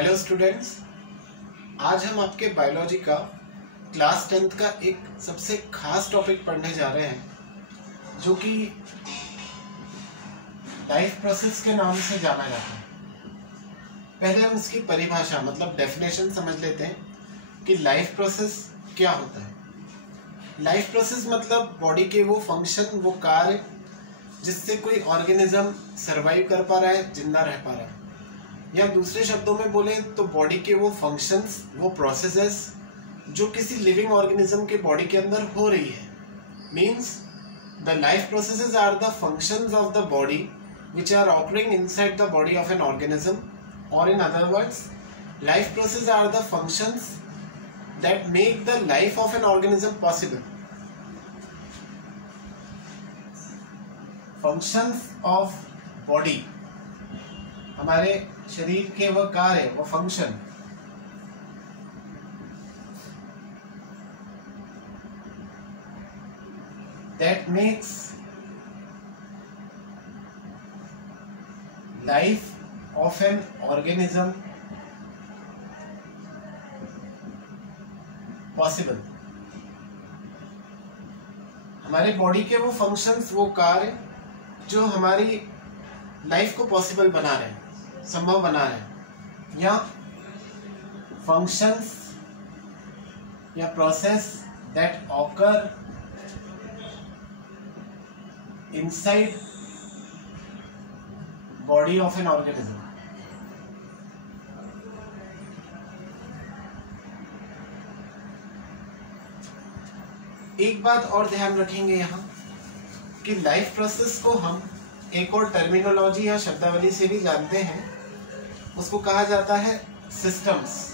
Hello students, आज हम आपके बायोलॉजी का क्लास 10th का एक सबसे खास टॉपिक पढ़ने जा रहे हैं जो कि लाइफ प्रोसेस के नाम से जाना जाता है। पहले हम इसकी परिभाषा मतलब डेफिनेशन समझ लेते हैं कि लाइफ प्रोसेस क्या होता है। लाइफ प्रोसेस मतलब बॉडी के वो फंक्शन, वो कार्य जिससे कोई ऑर्गेनिज्म सरवाइव कर पा रहा है, जिंदा रह पा रहा है। या दूसरे शब्दों में बोले तो बॉडी के वो फंक्शंस, वो प्रोसेसेस जो किसी लिविंग ऑर्गेनिज्म के बॉडी के अंदर हो रही है। Means the life processes are the functions of the body which are occurring inside the body of an organism, or in other words, life processes are the functions that make the life of an organism possible. Functions of body, हमारे शरीर के वो कार्य, वो function that makes life of an organism possible. हमारे body के वो functions, वो कार्य जो हमारी लाइफ को पॉसिबल बना रहे हैं, संभव बना रहे हैं, या फंक्शंस या process that occur inside body of an organism. एक बात और ध्यान रखेंगे यहाँ कि लाइफ प्रोसेस को हम एक और टर्मिनोलॉजी या शब्दावली से भी जानते हैं, उसको कहा जाता है सिस्टम्स।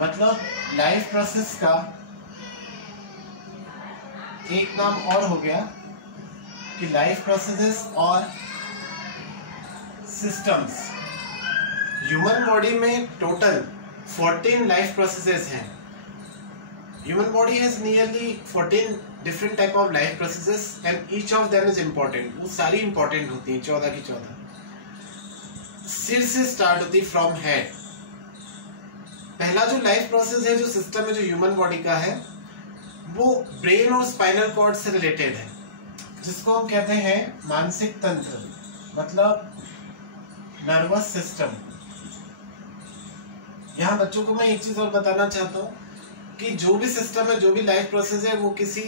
मतलब लाइफ प्रोसेस का एक नाम और हो गया कि लाइफ प्रोसेसेस और सिस्टम्स। ह्यूमन बॉडी में टोटल 14 लाइफ प्रोसेसेस हैं। Human body has nearly 14 different type of life processes and each of them is important. वो सारी इंपॉर्टेंट होती हैं, 14 की 14। सिर से स्टार्ट होती फ्रॉम हेड। पहला जो लाइफ प्रोसेस है, जो सिस्टम है, जो ह्यूमन बॉडी का है, वो ब्रेन और स्पाइनल कॉर्ड से रिलेटेड है, जिसको हम कहते हैं मानसिक तंत्र, मतलब नर्वस सिस्टम। यहाँ बच्चों को मैं एक चीज और बताना चाहता हूँ कि जो भी सिस्टम है, जो भी लाइफ प्रोसेस है, वो किसी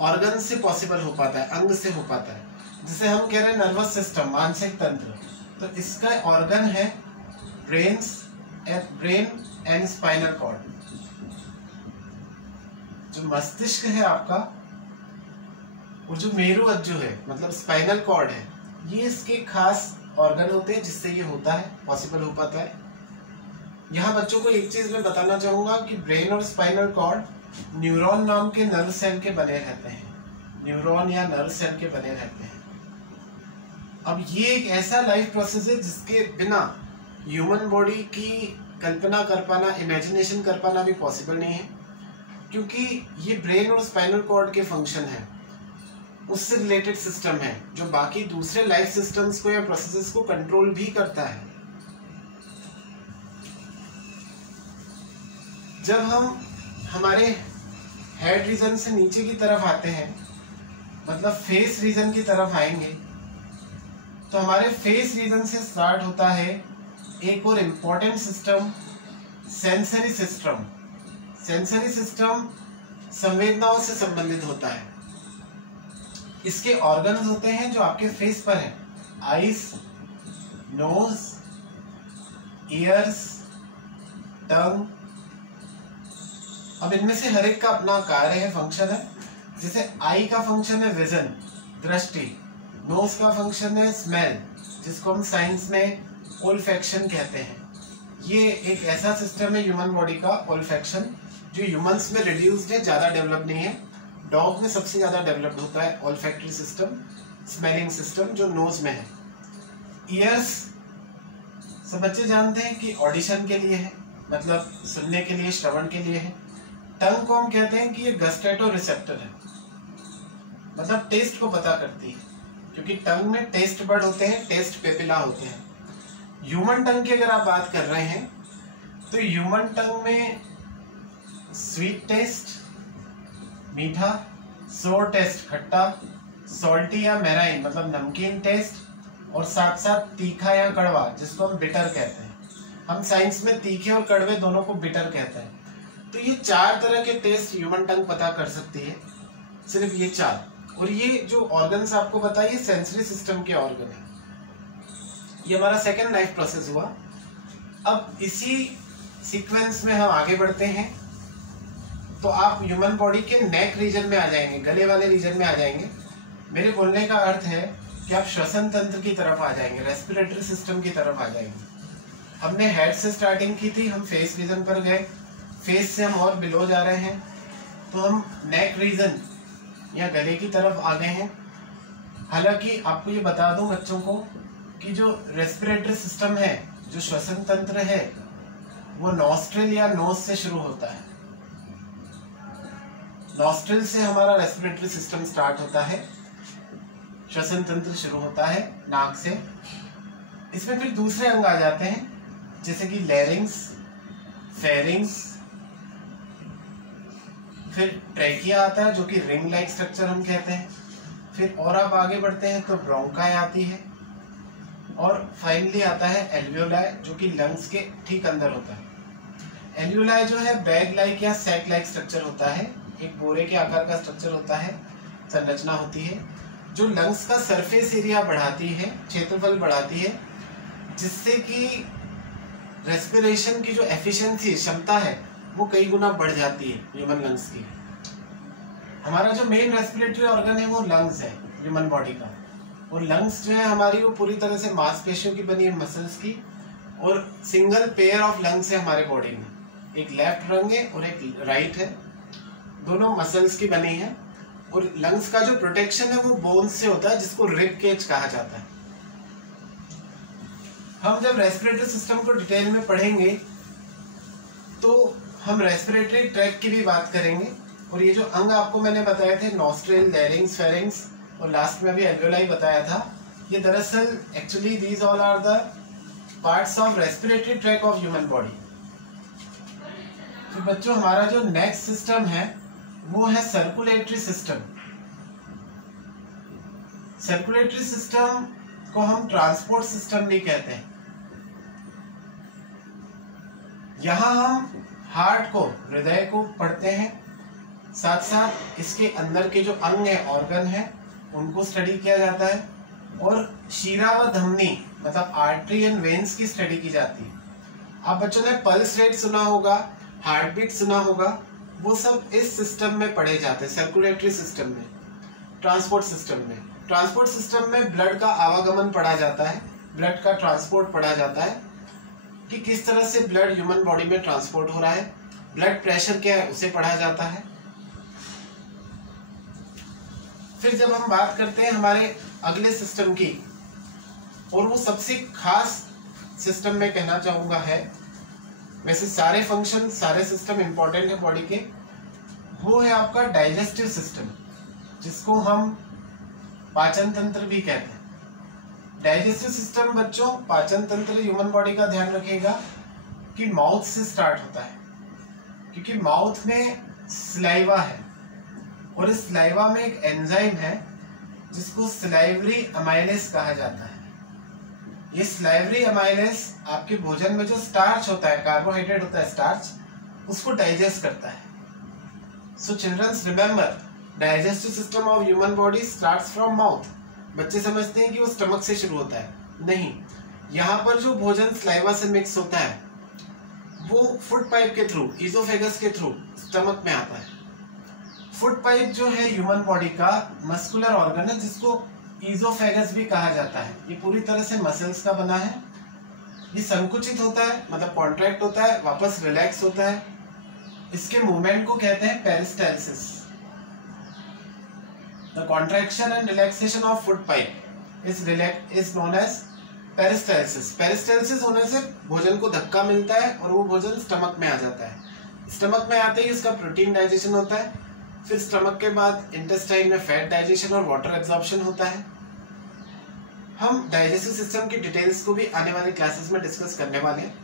ऑर्गन से पॉसिबल हो पाता है, अंग से हो पाता है। जिसे हम कह रहे हैं नर्वस सिस्टम, मानसिक तंत्र, तो इसका ऑर्गन है ब्रेन एंड स्पाइनल कॉर्ड। जो मस्तिष्क है आपका, और जो मेरुरज्जु है मतलब स्पाइनल कॉर्ड है, ये इसके खास ऑर्गन होते हैं जिससे ये होता है, पॉसिबल हो पाता है। यहाँ बच्चों को एक चीज मैं बताना चाहूंगा कि ब्रेन और स्पाइनल कॉर्ड न्यूरॉन नाम के नर्व सेल के बने रहते हैं। न्यूरॉन या नर्व सेल के बने रहते हैं। अब ये एक ऐसा लाइफ प्रोसेस है जिसके बिना ह्यूमन बॉडी की कल्पना कर पाना, इमेजिनेशन कर पाना भी पॉसिबल नहीं है, क्योंकि ये ब्रेन और स्पाइनल कॉर्ड के फंक्शन है, उससे रिलेटेड सिस्टम है जो बाकी दूसरे लाइफ सिस्टम्स को या प्रोसेसेस को कंट्रोल भी करता है। जब हम हमारे हेड रीजन से नीचे की तरफ आते हैं, मतलब फेस रीजन की तरफ आएंगे, तो हमारे फेस रीजन से स्टार्ट होता है एक और important system, sensory system. Sensory system संवेदनाओं से संबंधित होता है। इसके ऑर्गन्स होते हैं जो आपके फेस पर हैं, आईज, नोज, ईयर्स, टंग। अब इनमें से हर एक का अपना कार्य है, फंक्शन है। जैसे आई का फंक्शन है विजन, दृष्टि। नोज का फंक्शन है स्मेल, जिसको हम साइंस में ओल्फैक्शन कहते हैं। ये एक ऐसा सिस्टम है ह्यूमन बॉडी का, ओल्फैक्शन, जो ह्यूमंस में रिड्यूस्ड है, ज्यादा डेवलप नहीं है। डॉग में सबसे ज्यादा डेवलप्ड होता है ओल्फैक्टरी सिस्टम, स्मेलिंग सिस्टम, जो नोज में है। ईयर्स सब बच्चे जानते हैं कि ऑडिशन के लिए है, मतलब सुनने के लिए, श्रवण के लिए है। टंग को हम कहते हैं कि ये गस्टेटो रिसेप्टर है, मतलब टेस्ट को पता करती है, क्योंकि टंग में टेस्ट बड होते हैं, टेस्ट पेपिला होते हैं। ह्यूमन टंग की अगर आप बात कर रहे हैं तो ह्यूमन टंग में स्वीट टेस्ट मीठा, सोर टेस्ट खट्टा, सॉल्टी या मेराइन मतलब नमकीन टेस्ट, और साथ साथ तीखा या कड़वा जिसको हम बिटर कहते हैं। हम साइंस में तीखे और कड़वे दोनों को बिटर कहते हैं। तो ये 4 तरह के टेस्ट ह्यूमन टंग पता कर सकती है, सिर्फ ये 4। और ये जो ऑर्गन्स आपको बताइए सेंसरी सिस्टम के ऑर्गन है। ये हमारा सेकेंड लाइफ प्रोसेस हुआ। अब इसी सीक्वेंस में हम आगे बढ़ते हैं तो आप ह्यूमन बॉडी के नेक रीजन में आ जाएंगे, गले वाले रीजन में आ जाएंगे। मेरे बोलने का अर्थ है कि आप श्वसन तंत्र की तरफ आ जाएंगे, रेस्पिरेटरी सिस्टम की तरफ आ जाएंगे। हमने हेड से स्टार्टिंग की थी, हम फेस रीजन पर गए, फेस से हम और बिलो जा रहे हैं तो हम नेक रीजन या गले की तरफ आ गए हैं। हालांकि आपको ये बता दूं बच्चों को कि जो रेस्पिरेटरी सिस्टम है, जो श्वसन तंत्र है, वो नॉस्ट्रिल या नोज से शुरू होता है। नॉस्ट्रिल से हमारा रेस्पिरेटरी सिस्टम स्टार्ट होता है, श्वसन तंत्र शुरू होता है नाक से। इसमें फिर दूसरे अंग आ जाते हैं जैसे कि लैरिंग्स, फेरिंग्स, फिर ट्रैकिया आता है जो कि रिंग लाइक स्ट्रक्चर हम कहते हैं। फिर और आप आगे बढ़ते हैं तो ब्रोंकाई आती है, और फाइनली आता है एल्वियोलाई जो कि लंग्स के ठीक अंदर होता है। एल्वियोलाई जो है बैग लाइक या सैक लाइक स्ट्रक्चर होता है, एक बोरे के आकार का स्ट्रक्चर होता है, संरचना होती है जो लंग्स का सरफेस एरिया बढ़ाती है, क्षेत्रफल बढ़ाती है, जिससे कि रेस्पिरेशन की जो एफिशिएंसी क्षमता है वो कई गुना बढ़ जाती है ह्यूमन लंग्स की। हमारा जो मेन रेस्पिरेटरी ऑर्गन है वो लंग्स है ह्यूमन बॉडी का, और लंग्स जो है हमारी वो पूरी तरह से मांसपेशियों की बनी है, मसल्स की, और सिंगल पेयर ऑफ लंग्स है हमारे बॉडी में, एक लेफ्ट लंग है और एक राइट है, दोनों मसल्स की बनी है। और लंग्स का जो प्रोटेक्शन है वो बोन्स से होता है जिसको रिब केज कहा जाता है। हम जब रेस्पिरेटरी सिस्टम को डिटेल में पढ़ेंगे तो हम रेस्पिरेटरी ट्रैक्ट की भी बात करेंगे, और ये जो अंग आपको मैंने बताए थे नॉस्ट्रिल, लैरिंग्स, फेरिंग्स और लास्ट में भी एल्वियोलाई बताया था, ये दरअसल actually these all are the parts of respiratory tract of human body. तो बच्चों हमारा जो नेक्स्ट सिस्टम है वो है सर्कुलेटरी सिस्टम। सर्कुलेटरी सिस्टम को हम ट्रांसपोर्ट सिस्टम भी कहते हैं। यहां हम हार्ट को, हृदय को पढ़ते हैं, साथ साथ इसके अंदर के जो अंग है, ऑर्गन है, उनको स्टडी किया जाता है, और शीरा व धमनी मतलब आर्टरी एंड वेन्स की स्टडी की जाती है। आप बच्चों ने पल्स रेट सुना होगा, हार्ट बीट सुना होगा, वो सब इस सिस्टम में पढ़े जाते हैं, सर्कुलेटरी सिस्टम में, ट्रांसपोर्ट सिस्टम में। ट्रांसपोर्ट सिस्टम में ब्लड का आवागमन पढ़ा जाता है, ब्लड का ट्रांसपोर्ट पढ़ा जाता है कि किस तरह से ब्लड ह्यूमन बॉडी में ट्रांसपोर्ट हो रहा है। ब्लड प्रेशर क्या है उसे पढ़ा जाता है। फिर जब हम बात करते हैं हमारे अगले सिस्टम की, और वो सबसे खास सिस्टम में कहना चाहूंगा है, वैसे सारे फंक्शन, सारे सिस्टम इंपॉर्टेंट है बॉडी के, वो है आपका डाइजेस्टिव सिस्टम, जिसको हम पाचन तंत्र भी कहते हैं। डाइजेस्टिव सिस्टम बच्चों, पाचन तंत्र ह्यूमन बॉडी का ध्यान रखिएगा कि माउथ से स्टार्ट होता है, क्योंकि माउथ में स्लाइवा है, और इस स्लाइवा में एक एंजाइम है जिसको स्लाइवरी अमाइलेज कहा जाता है। ये स्लाइवरी अमाइलेज आपके भोजन में जो स्टार्च होता है, कार्बोहाइड्रेट होता है स्टार्च, उसको डाइजेस्ट करता है। So childrens remember, digestive system of human body starts from mouth. बच्चे समझते हैं कि वो स्टमक से शुरू होता है, नहीं, यहाँ पर जो भोजन स्लाइवा से मिक्स होता है वो फूड पाइप के थ्रू, ईजोफेगस के थ्रू स्टमक में आता है। फूड पाइप जो है ह्यूमन बॉडी का मस्कुलर ऑर्गन है, जिसको ईजोफेगस भी कहा जाता है। ये पूरी तरह से मसल्स का बना है। ये संकुचित होता है, मतलब कॉन्ट्रैक्ट होता है, वापस रिलैक्स होता है। इसके मूवमेंट को कहते हैं peristalsis. The contraction and relaxation of food pipe is known as peristalsis. Peristalsis होने से भोजन को धक्का मिलता है और वो भोजन स्टमक में आ जाता है। स्टमक में आते ही उसका प्रोटीन डाइजेशन होता है, फिर स्टमक के बाद इंटेस्टाइन में फैट डाइजेशन और वाटर एब्जॉर्प्शन होता है। हम डाइजेस्टिव सिस्टम की डिटेल्स को भी आने वाले क्लासेस में डिस्कस करने वाले हैं।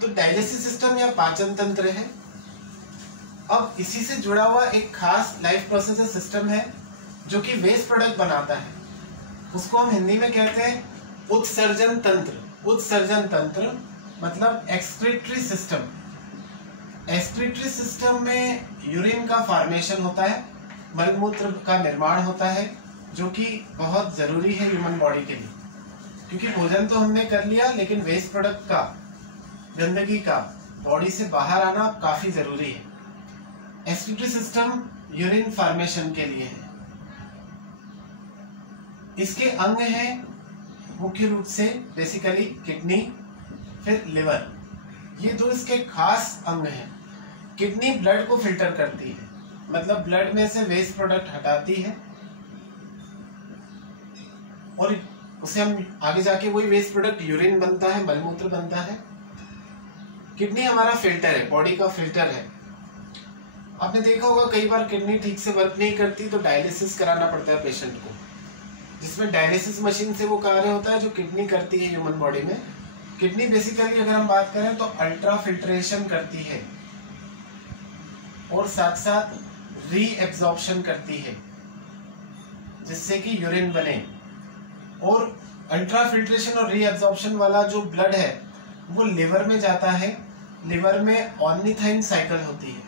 तो डाइजेस्टिव सिस्टम या पाचन तंत्र है। अब इसी से जुड़ा हुआ एक खास लाइफ प्रोसेस सिस्टम है जो कि वेस्ट प्रोडक्ट बनाता है, उसको हम हिंदी में कहते हैं उत्सर्जन तंत्र। उत्सर्जन तंत्र मतलब एक्सक्रीटरी सिस्टम। एक्सक्रीटरी सिस्टम में यूरिन का फॉर्मेशन होता है, मलमूत्र का निर्माण होता है, जो कि बहुत जरूरी है ह्यूमन बॉडी के लिए, क्योंकि भोजन तो हमने कर लिया लेकिन वेस्ट प्रोडक्ट का, गंदगी का बॉडी से बाहर आना काफी जरूरी है। एक्सक्रीटरी सिस्टम यूरिन फॉर्मेशन के लिए है। इसके अंग हैं मुख्य रूप से बेसिकली किडनी, फिर लिवर, ये दो इसके खास अंग हैं। किडनी ब्लड को फिल्टर करती है, मतलब ब्लड में से वेस्ट प्रोडक्ट हटाती है और उसे हम आगे जाके वही वेस्ट प्रोडक्ट यूरिन बनता है, मलमूत्र बनता है। किडनी हमारा फिल्टर है, बॉडी का फिल्टर है। आपने देखा होगा कई बार किडनी ठीक से वर्क नहीं करती तो डायलिसिस कराना पड़ता है पेशेंट को, जिसमें डायलिसिस मशीन से वो कार्य होता है जो किडनी करती है ह्यूमन बॉडी में। किडनी बेसिकली अगर हम बात करें तो अल्ट्रा फिल्ट्रेशन करती है और साथ साथ रीएब्जॉर्प्शन करती है, जिससे कि यूरिन बने। और अल्ट्रा फिल्ट्रेशन और रीएब्जॉर्प्शन वाला जो ब्लड है वो लिवर में जाता है। लिवर में ऑर्निथाइन साइकिल होती है,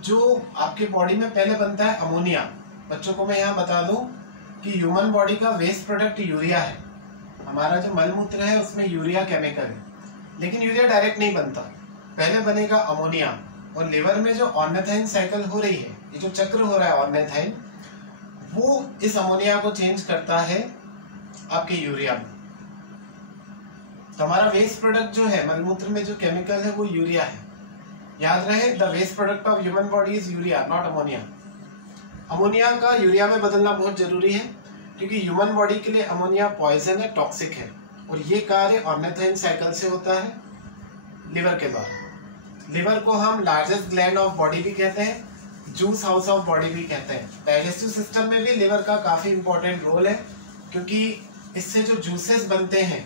जो आपके बॉडी में पहले बनता है अमोनिया। बच्चों को मैं यहाँ बता दूं कि ह्यूमन बॉडी का वेस्ट प्रोडक्ट यूरिया है। हमारा जो मलमूत्र है उसमें यूरिया केमिकल है, लेकिन यूरिया डायरेक्ट नहीं बनता, पहले बनेगा अमोनिया। और लिवर में जो ऑर्निथाइन साइकिल हो रही है, ये जो चक्र हो रहा है ऑर्निथाइन, वो इस अमोनिया को चेंज करता है आपके यूरिया में। तो हमारा वेस्ट प्रोडक्ट जो है मलमूत्र में जो केमिकल है वो यूरिया है। याद रहे, the waste product of human body is urea, not ammonia. Ammonia का यूरिया में बदलना बहुत जरूरी है, क्योंकि ह्यूमन बॉडी के लिए अमोनिया पॉइजन है, टॉक्सिक है, और ये कार्य ऑर्निथाइन साइकिल से होता है लिवर के द्वारा। लिवर को हम लार्जेस्ट ग्लैंड ऑफ बॉडी भी कहते हैं, जूस हाउस ऑफ बॉडी भी कहते हैं। डाइजेस्टिव सिस्टम में भी लिवर का काफी इंपॉर्टेंट रोल है, क्योंकि इससे जो जूसेस बनते हैं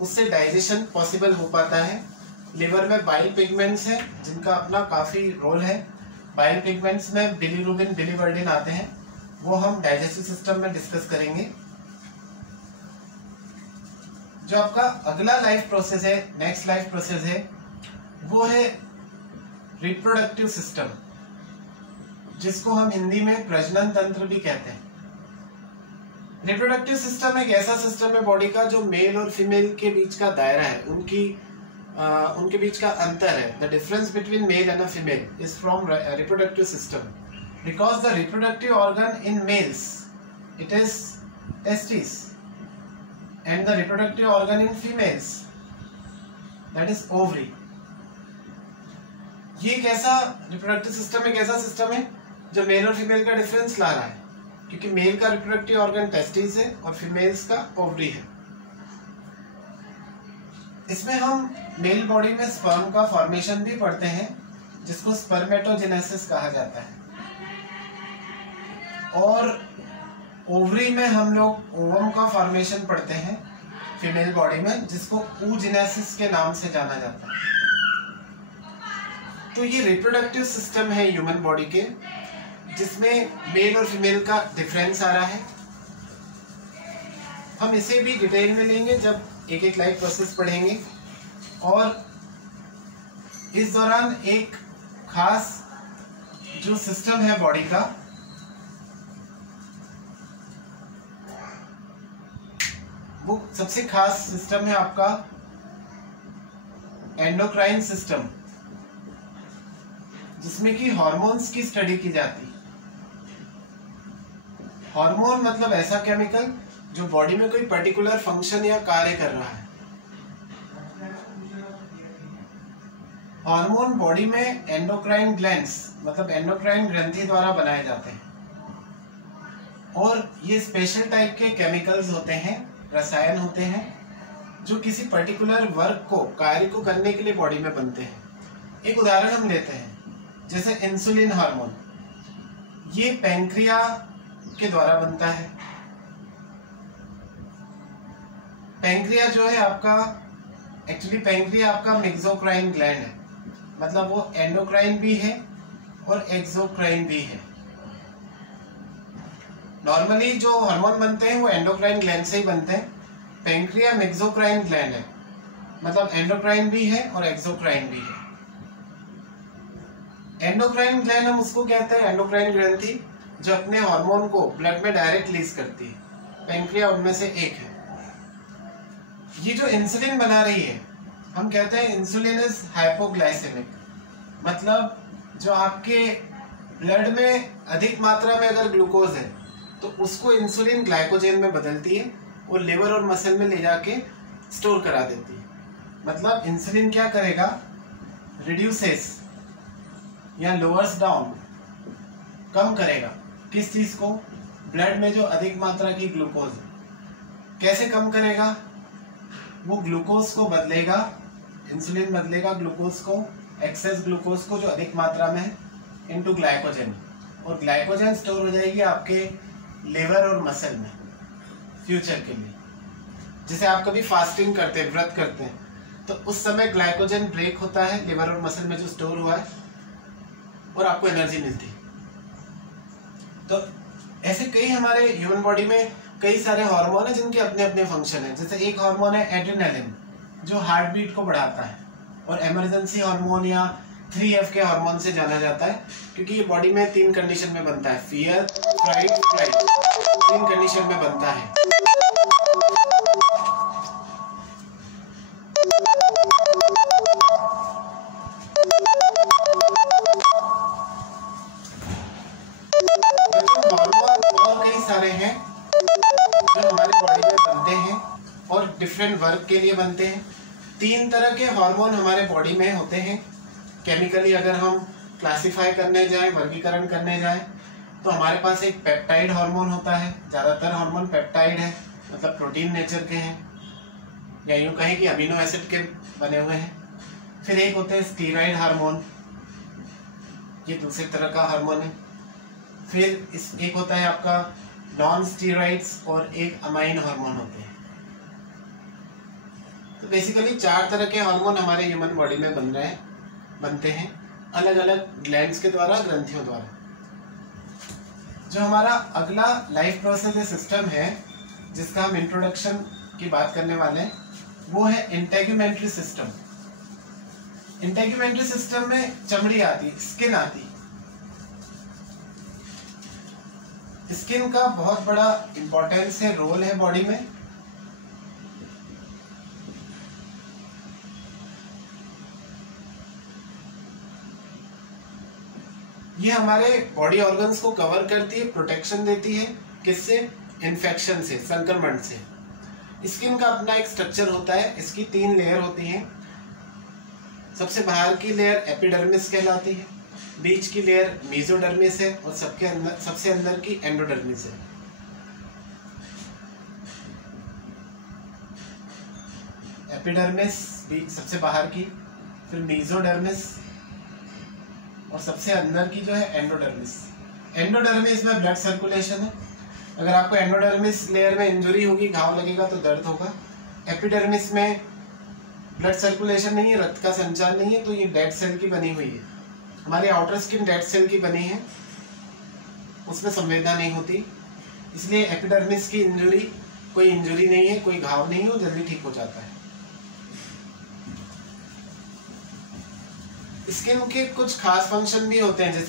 उससे डाइजेशन पॉसिबल हो पाता है। लिवर में बाइल पिगमेंट्स हैं जिनका अपना काफी रोल है। बाइल पिगमेंट्स में बिलीरुबिन, बिलीवर्डिन आते हैं, वो हम डाइजेस्टिव सिस्टम में डिस्कस करेंगे। जो आपका अगला लाइफ प्रोसेस है, नेक्स्ट लाइफ प्रोसेस है, वो है रिप्रोडक्टिव सिस्टम, जिसको हम हिंदी में प्रजनन तंत्र भी कहते हैं। रिप्रोडक्टिव सिस्टम एक ऐसा सिस्टम है बॉडी का जो मेल और फीमेल के बीच का दायरा है, उनके बीच का अंतर है। The difference between male and a female is from reproductive system, because the reproductive organ in males it is testes and the reproductive organ in females that is ovary। ये एक ऐसा रिप्रोडक्टिव सिस्टम एक ऐसा system है जो mail और female का difference ला रहा है, क्योंकि मेल का रिप्रोडक्टिव ऑर्गन टेस्टिस है और फीमेल्स का ओवरी है। इसमें हम मेल बॉडी में स्पर्म का फॉर्मेशन भी पढ़ते हैं, जिसको स्पर्मेटोजेनेसिस कहा जाता है, और ओवरी में हम लोग ओवम का फॉर्मेशन पढ़ते हैं फीमेल बॉडी में, जिसको oogenesis के नाम से जाना जाता है। तो ये रिप्रोडक्टिव सिस्टम है ह्यूमन बॉडी के, जिसमें मेल और फीमेल का डिफरेंस आ रहा है। हम इसे भी डिटेल में लेंगे जब एक एक लाइफ प्रोसेस पढ़ेंगे, और इस दौरान एक खास जो सिस्टम है बॉडी का, वो सबसे खास सिस्टम है आपका एंडोक्राइन सिस्टम, जिसमें कि हार्मोन्स की स्टडी की जाती है। हार्मोन मतलब ऐसा केमिकल जो बॉडी में कोई पर्टिकुलर फंक्शन या कार्य कर रहा है। हार्मोन बॉडी में एंडोक्राइन ग्लैंड्स मतलब एंडोक्राइन ग्रंथि द्वारा बनाए जाते हैं, और ये स्पेशल टाइप के केमिकल्स होते हैं, रसायन होते हैं, जो किसी पर्टिकुलर वर्क को, कार्य को करने के लिए बॉडी में बनते हैं। एक उदाहरण हम लेते हैं, जैसे इंसुलिन हार्मोन, ये पैंक्रिया के द्वारा बनता है। पैंक्रिया जो है आपका, एक्चुअली पैंक्रिया आपका मेक्सोक्राइन ग्लैंड है, मतलब वो एंडोक्राइन भी है और एक्सोक्राइन भी है। नॉर्मली जो हार्मोन बनते हैं वो एंडोक्राइन ग्लैंड से ही बनते हैं। पैंक्रिया मेक्सोक्राइन ग्लैंड है, मतलब एंडोक्राइन भी है और एक्सोक्राइन भी है। एंडोक्राइन ग्लैंड हम उसको कहते हैं, एंडोक्राइन ग्रंथि, जो अपने हार्मोन को ब्लड में डायरेक्ट रिलीज करती है। पैंक्रिया उनमें से एक है। ये जो इंसुलिन बना रही है, हम कहते हैं इंसुलिन इज हाइपोग्लाइसेमिक, मतलब जो आपके ब्लड में अधिक मात्रा में अगर ग्लूकोज है तो उसको इंसुलिन ग्लाइकोजन में बदलती है और लिवर और मसल में ले जाके स्टोर करा देती है। मतलब इंसुलिन क्या करेगा, रिड्यूसेस या लोअर्स डाउन, कम करेगा किस चीज को, ब्लड में जो अधिक मात्रा की ग्लूकोज है। कैसे कम करेगा, वो ग्लूकोज को बदलेगा, इंसुलिन बदलेगा ग्लूकोज को, एक्सेस ग्लूकोज को जो अधिक मात्रा में है, इनटू ग्लाइकोजन, और ग्लाइकोजन स्टोर हो जाएगी आपके लिवर और मसल में फ्यूचर के लिए। जैसे आप कभी फास्टिंग करते हैं, व्रत करते हैं, तो उस समय ग्लाइकोजन ब्रेक होता है लिवर और मसल में जो स्टोर हुआ है, और आपको एनर्जी मिलती है। तो ऐसे कई हमारे ह्यूमन बॉडी में कई सारे हार्मोन है जिनके अपने अपने फंक्शन है। जैसे एक हार्मोन है एड्रेनालिन, जो हार्ट बीट को बढ़ाता है, और इमरजेंसी हार्मोन या 3F के हार्मोन से जाना जाता है, क्योंकि ये बॉडी में 3 कंडीशन में बनता है, फियर, फ्राइट, फ्लाइट, 3 कंडीशन में बनता है। और कई सारे हैं जो हमारी बॉडी में बनते हैं और डिफरेंट वर्क के लिए बनते हैं। 3 तरह के हार्मोन हमारे बॉडी में होते हैं। केमिकली अगर हम क्लासिफाई करने जाएं, वर्गीकरण करने जाएं, तो हमारे पास एक पेप्टाइड हार्मोन होता है। ज़्यादातर हार्मोन पेप्टाइड है, मतलब प्रोटीन नेचर के हैं, या यूँ कहें कि अमीनो एसिड के बने हुए हैं। फिर एक होते हैं स्टीरॉइड हार्मोन, ये दूसरे तरह का हार्मोन है। फिर एक होता है आपका नॉन स्टीरॉइड्स, और एक अमाइन हार्मोन होते हैं। तो बेसिकली 4 तरह के हार्मोन हमारे ह्यूमन बॉडी में बनते हैं अलग अलग ग्लैंड्स के द्वारा, ग्रंथियों द्वारा। जो हमारा अगला लाइफ प्रोसेस सिस्टम है, जिसका हम इंट्रोडक्शन की बात करने वाले हैं, वो है इंटेग्यूमेंट्री सिस्टम। इंटेग्यूमेंट्री सिस्टम में चमड़ी आती, स्किन आती। स्किन का बहुत बड़ा इंपॉर्टेंस है, रोल है बॉडी में। ये हमारे बॉडी ऑर्गन्स को कवर करती है, प्रोटेक्शन देती है, किससे, इन्फेक्शन से, संक्रमण से। स्किन का अपना एक स्ट्रक्चर होता है, इसकी 3 लेयर होती हैं। सबसे बाहर की लेयर एपिडर्मिस कहलाती है, बीच की लेयर मेसोडर्मिस है, और सबसे अंदर की एंडोडर्मिस है। एपिडर्मिस सबसे बाहर की, फिर मेसोडर्मिस, और सबसे अंदर की जो है एंडोडर्मिस। एंडोडर्मिस में ब्लड सर्कुलेशन है। अगर आपको एंडोडर्मिस लेयर में इंजरी होगी, घाव लगेगा तो दर्द होगा। एपिडर्मिस में ब्लड सर्कुलेशन नहीं है, रक्त का संचार नहीं है, तो ये डेड सेल की बनी हुई है। हमारी आउटर स्किन डेड सेल की बनी है, उसमें संवेदना नहीं होती, इसलिए एपिडर्मिस की इंजरी कोई इंजरी नहीं है, कोई घाव नहीं है, वो जल्दी ठीक हो जाता है। स्किन के कुछ खास फंक्शन भी होते हैं, जैसे